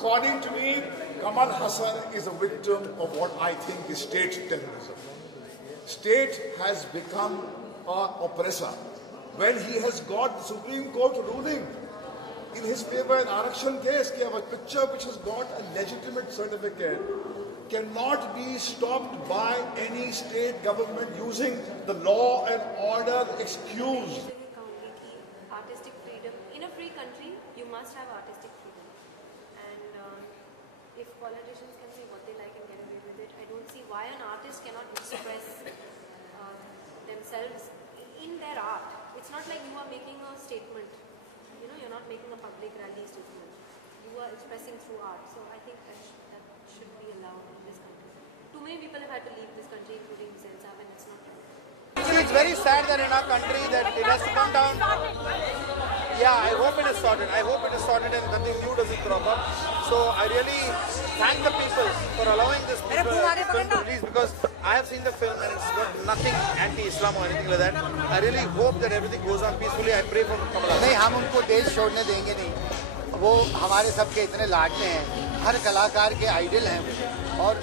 According to me, Kamal Hassan is a victim of what I think is state terrorism. State has become an oppressor when he has got the Supreme Court ruling in his favor in Arakshan case कि a picture which has got a legitimate certificate cannot be stopped by any state government using the law and order excuse. Artistic freedom in a free country, you must have artistic freedom, and if politicians can say what they like and get away with it, I don't see why an artist cannot express themselves in their art. It's not like you are making a statement, you know, you're not making a public rally statement, you are expressing through art. So I think that should be allowed in this country. Too many people have had to leave this country, including Sensab, and it's not true. It's very sad that in our country that it has to come down. Yeah, I hope it is sorted. I hope it is sorted and nothing new doesn't crop up. So I really thank the people for allowing this film to release, because I have seen the film and it's got nothing anti-Islam or anything like that. I really hope that everything goes on peacefully. I pray for Kamal Hassan. नहीं, हम उनको देश छोड़ने देंगे नहीं. वो हमारे सबके इतने लाडले हैं, हर कलाकार के आइडल हैं, और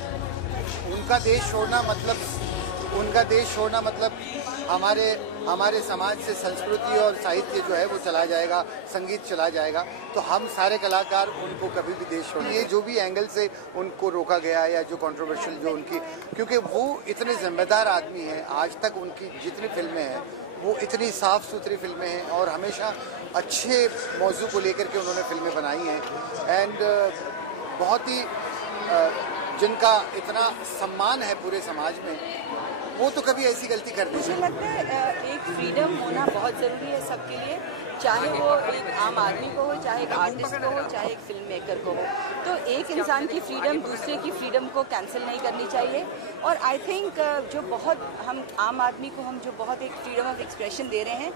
उनका देश छोड़ना मतलब हमारे समाज से संस्कृति और साहित्य जो है वो चला जाएगा, संगीत चला जाएगा. तो हम सारे कलाकार उनको कभी भी देश छोड़ें. ये जो भी एंगल से उनको रोका गया या जो कंट्रोवर्शियल जो उनकी, क्योंकि वो इतने जिम्मेदार आदमी हैं, आज तक उनकी जितनी फिल्में हैं वो इतनी साफ़ सुथरी फिल्में हैं और हमेशा अच्छे मौजू को लेकर के उन्होंने फिल्में बनाई हैं. एंड बहुत ही जिनका इतना सम्मान है पूरे समाज में, वो तो कभी ऐसी गलती कर नहीं सकते. मुझे लगता है एक फ्रीडम होना बहुत ज़रूरी है सबके लिए, चाहे वो एक आम आदमी को हो, चाहे एक आर्टिस्ट को हो, चाहे एक फिल्म मेकर को हो. तो एक इंसान की फ्रीडम दूसरे की फ्रीडम को कैंसिल नहीं करनी चाहिए. और आई थिंक जो बहुत हम आम आदमी को हम जो बहुत एक फ्रीडम ऑफ एक्सप्रेशन दे रहे हैं,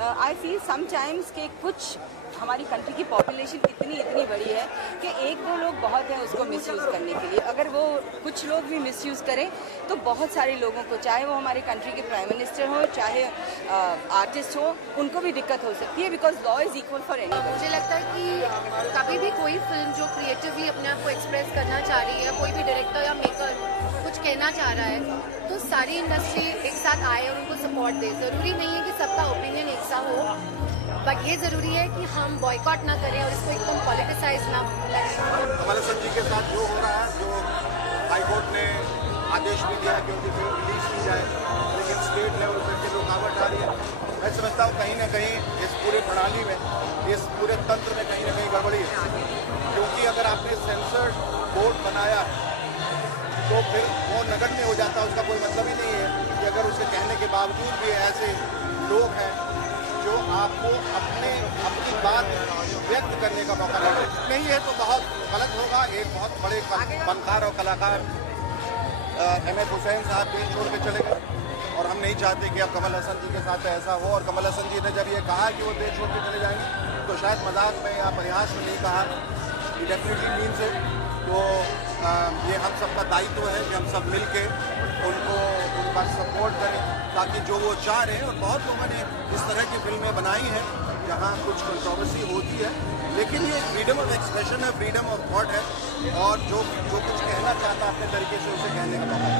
आई फील समटाइम्स के कुछ हमारी कंट्री की पॉपुलेशन इतनी बड़ी है कि एक दो लोग बहुत हैं उसको मिसयूज़ करने के लिए. अगर वो कुछ लोग भी मिसयूज़ करें तो बहुत सारे लोगों को, चाहे वो हमारे कंट्री के प्राइम मिनिस्टर हो, चाहे आर्टिस्ट हो, उनको भी दिक्कत हो सकती है, because law is equal for any. मुझे लगता है कि कभी भी कोई फिल्म जो क्रिएटिवली अपने आप को एक्सप्रेस करना चाह रही है, कोई भी डायरेक्टर या मेकर कुछ कहना चाह रहा है, तो सारी इंडस्ट्री एक साथ आए और उनको सपोर्ट दे. ज़रूरी नहीं है कि सबका ओपिनियन एक सा हो, बट ये ज़रूरी है कि हम बॉयकॉट ना करें और इसको एकदम पॉलिटिसाइज ना करें. कमल हसन जी के साथ जो हो रहा है, जो हाई कोर्ट ने आदेश भी दिया कि उनकी फिल्म रिलीज की जाए, लेकिन स्टेट लेवल पर के रुकावट आ रही है. मैं समझता हूँ कहीं ना कहीं इस पूरे प्रणाली में, इस पूरे तंत्र में कहीं ना कहीं गड़बड़ी है. क्योंकि अगर आपने सेंसर बोर्ड बनाया तो फिर वो नगण्य हो जाता है. उसका कोई मतलब ही नहीं है कि अगर उसके कहने के बावजूद भी ऐसे लोग हैं जो आपको अपनी बात व्यक्त करने का मौका नहीं है, तो बहुत गलत होगा. एक बहुत बड़े फनकार और कलाकार M.F. हुसैन साहब देश छोड़ के चले गए, और हम नहीं चाहते कि अब कमल हसन जी के साथ ऐसा हो. और कमल हसन जी ने जब ये कहा कि वो देश छोड़ के चले जाएंगे, तो शायद मजाक में या परिहास में नहीं कहा, डेफिनेटली मीन्स है. तो ये हम सबका दायित्व है कि हम सब मिल के उनका सपोर्ट करें, ताकि जो वो चाह रहे हैं. और बहुत लोगों ने इस तरह की फिल्में बनाई हैं जहाँ कुछ कंट्रोवर्सी होती है, लेकिन ये फ्रीडम ऑफ एक्सप्रेशन है, फ्रीडम ऑफ थॉट है, और जो कुछ कहना चाहता है अपने तरीके से उसे कहने का मौका है.